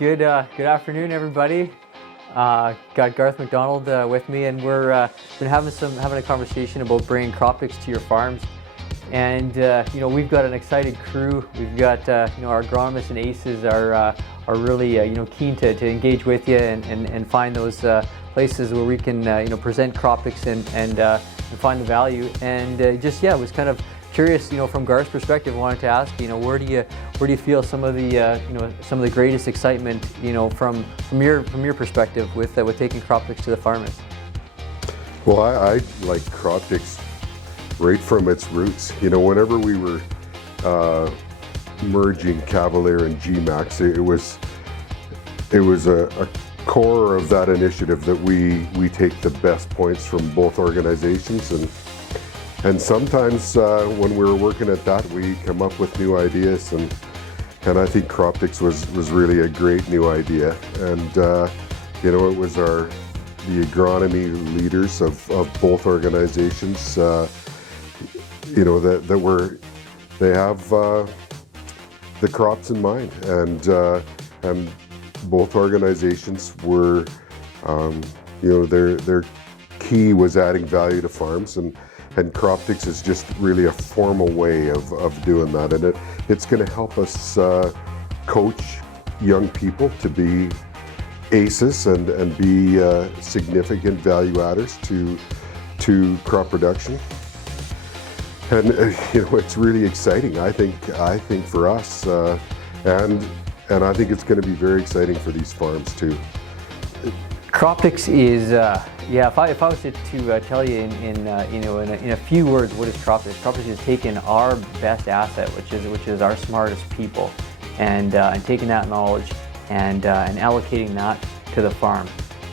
Good afternoon, everybody. Got Garth MacDonald with me, and we're been having a conversation about bringing CrOptics to your farms. And we've got an excited crew. We've got our agronomists and aces are really keen to engage with you and find those places where we can present CrOptics and find the value. And was kind of curious, from Garth's perspective, I wanted to ask, where do you feel some of the greatest excitement, from your perspective with taking CrOptics to the farmers? Well, I like CrOptics right from its roots. Whenever we were merging Cavalier and GMAX, it was a core of that initiative that we take the best points from both organizations, and sometimes when we were working at that, we come up with new ideas, and I think CrOptics was really a great new idea. And it was the agronomy leaders of both organizations, they have the crops in mind, and both organizations were, their key was adding value to farms, and CrOptics is just really a formal way of doing that, and it's going to help us coach young people to be aces and be significant value adders to crop production. And it's really exciting. I think for us, and I think it's going to be very exciting for these farms too. CrOptics is, if I was to tell you in a few words, what is CrOptics? CrOptics has taken our best asset, which is our smartest people, and taking that knowledge and allocating that to the farm,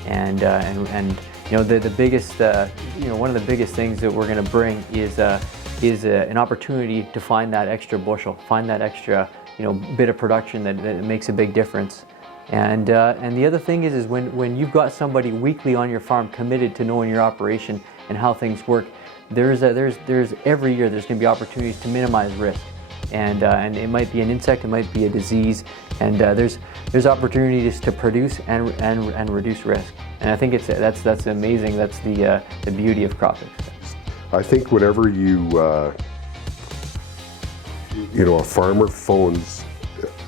and the biggest, one of the biggest things that we're going to bring is an opportunity to find that extra bushel, find that extra bit of production that makes a big difference. And the other thing is when you've got somebody weekly on your farm committed to knowing your operation and how things work, there's every year there's going to be opportunities to minimize risk, and it might be an insect, it might be a disease, and there's opportunities to produce and reduce risk. And I think that's amazing. That's the beauty of CrOptics. I think whenever a farmer phones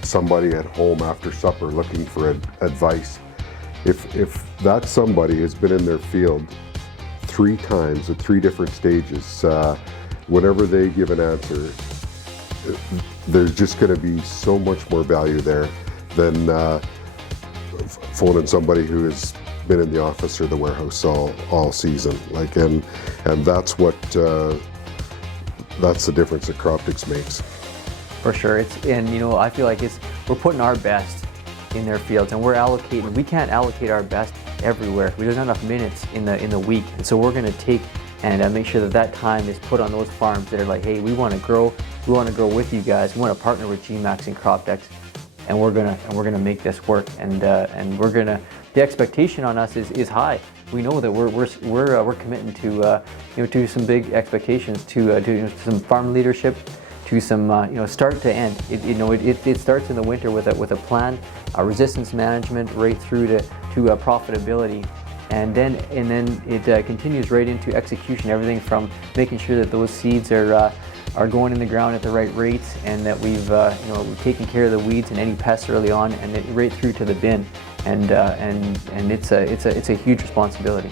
somebody at home after supper looking for advice, if that somebody has been in their field 3 times at 3 different stages, whenever they give an answer, there's just going to be so much more value there than phoning somebody who has been in the office or the warehouse all season. And that's that's the difference that CrOptics makes. For sure, I feel like we're putting our best in their fields, and we're allocating. We can't allocate our best everywhere. There's not enough minutes in the week, and so we're going to take and make sure that time is put on those farms that are like, hey, we want to grow with you guys. We want to partner with GMAX and CrOptics, and we're gonna make this work. And the expectation on us is high. We know that we're committing to some big expectations, to some farm leadership, to some start to end. It starts in the winter with a plan, resistance management, right through to profitability, and then it continues right into execution. Everything from making sure that those seeds are going in the ground at the right rates, and that we've taken care of the weeds and any pests early on, and right through to the bin. And it's a huge responsibility.